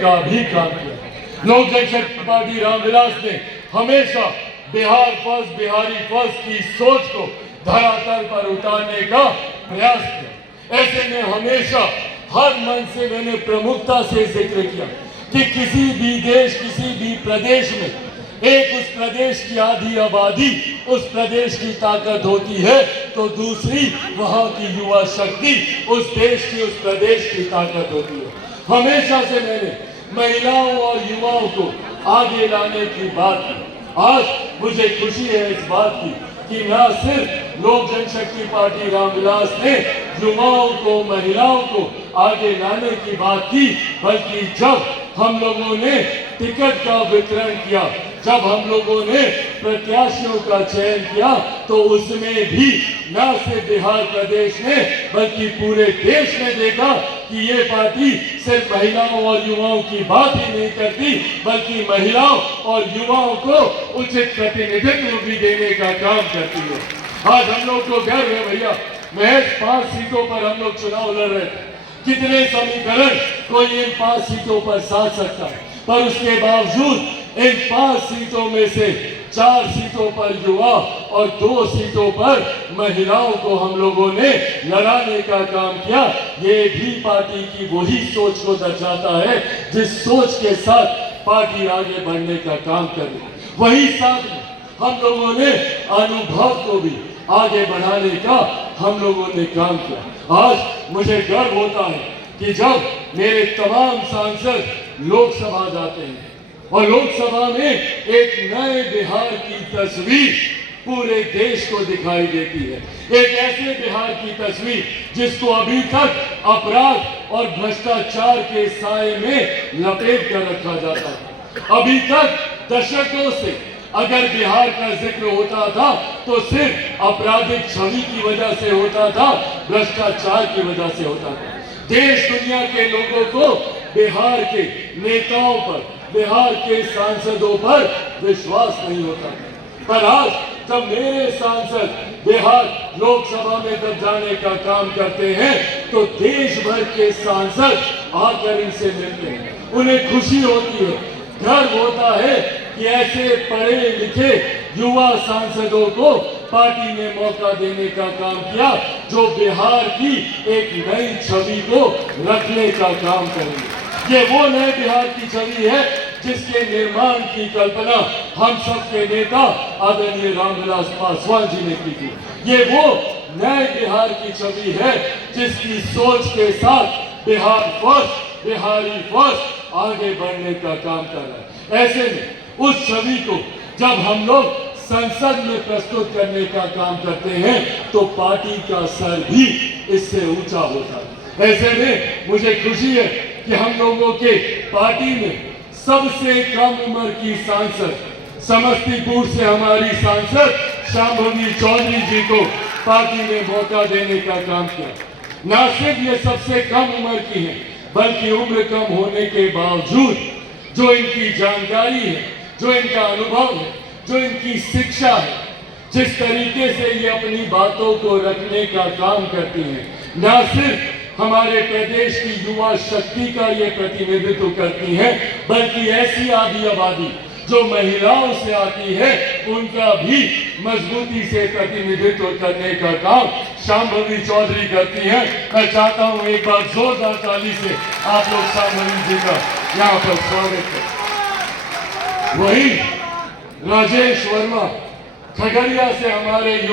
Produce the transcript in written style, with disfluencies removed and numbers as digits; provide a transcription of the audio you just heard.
का भी काम किया। लोक जनशक्ति पार्टी रामविलास ने हमेशा बिहार फर्स्ट, बिहारी फर्स्ट की सोच को धरातल पर उतारने का प्रयास किया। ऐसे में हमेशा हर मन से मैंने प्रमुखता से जिक्र किया कि किसी भी देश, किसी भी प्रदेश में एक उस प्रदेश की आधी आबादी उस प्रदेश की ताकत होती है, तो दूसरी वहां की युवा शक्ति उस देश की, उस प्रदेश की ताकत होती है। हमेशा से मैंने महिलाओं और युवाओं को आगे लाने की बात की। आज मुझे खुशी है इस बात की कि न सिर्फ लोक जनशक्ति पार्टी रामविलास ने युवाओं को, महिलाओं को आगे लाने की बात की, बल्कि जब हम लोगों ने टिकट का वितरण किया, जब हम लोगों ने प्रत्याशियों का चयन किया, तो उसमें भी न सिर्फ बिहार प्रदेश ने बल्कि पूरे देश ने देखा कि ये पार्टी सिर्फ महिलाओं और युवाओं की बात ही नहीं करती, बल्कि महिलाओं और युवाओं को उचित प्रतिनिधित्व भी देने का काम करती है। आज हम लोग को गर्व है भैया, महज 5 सीटों पर हम लोग चुनाव लड़ रहे थे। कितने समीकरण कोई इन 5 सीटों पर साध सकता है, पर उसके बावजूद इन 5 सीटों में से 4 सीटों पर युवा और 2 सीटों पर महिलाओं को हम लोगों ने लड़ाने का काम किया। ये भी पार्टी की वही सोच को दर्शाता है जिस सोच के साथ पार्टी आगे बढ़ने का काम कर रही है। वही साथ में हम लोगों ने अनुभव को भी आगे बढ़ाने का हम लोगों ने काम किया। आज मुझे गर्व होता है कि जब मेरे तमाम सांसद लोकसभा जाते हैं और लोकसभा में एक नए बिहार की तस्वीर पूरे देश को दिखाई देती है। एक ऐसे बिहार की तस्वीर जिसको अभी तक अपराध और भ्रष्टाचार के साए में लपेट कर रखा जाता है। अभी तक दशकों से अगर बिहार का जिक्र होता था तो सिर्फ आपराधिक छवि की वजह से होता था, भ्रष्टाचार की वजह से होता था। देश दुनिया के लोगों को बिहार के नेताओं पर, बिहार के सांसदों पर विश्वास नहीं होता। पर आज जब मेरे सांसद बिहार लोकसभा में जब जाने का काम करते हैं, तो देश भर के सांसद आकर इनसे मिलते हैं। उन्हें खुशी होती है, गर्व होता है कि ऐसे पढ़े लिखे युवा सांसदों को पार्टी ने मौका देने का काम किया, जो बिहार की एक नई छवि को रखने का काम करेंगे। ये वो नए बिहार की छवि है जिसके निर्माण की कल्पना हम सबके नेता आदरणीय रामविलास पासवान जी ने की थी। ये वो नए बिहार की छवि है जिसकी सोच के साथ बिहार फर्स्ट, बिहारी फर्स्ट आगे बढ़ने का काम कर रहा है। ऐसे में उस छवि को जब हम लोग संसद में प्रस्तुत करने का काम करते हैं, तो पार्टी का सर भी इससे ऊंचा होता है। ऐसे में मुझे खुशी है कि हम लोगों के पार्टी में सबसे कम उम्र की सांसद, समस्तीपुर से हमारी सांसद शांभवी चौधरी जी को पार्टी ने मौका देने का काम किया। न सिर्फ ये सबसे कम उम्र की है, बल्कि उम्र कम होने के बावजूद जो इनकी जानकारी है, जो इनका अनुभव है, जो इनकी शिक्षा है, जिस तरीके से ये अपनी बातों को रखने का काम करती हैं, न सिर्फ हमारे प्रदेश की युवा शक्ति का ये प्रतिनिधित्व करती हैं, बल्कि ऐसी आधी आबादी जो महिलाओं से आती है, उनका भी मजबूती से प्रतिनिधित्व करने का काम शांभवी चौधरी करती हैं। मैं चाहता हूं एक बार जोरदार ताली से आप लोग शांभवी जी का यहाँ पर स्वागत करें। वही राजेश वर्मा खगड़िया से हमारे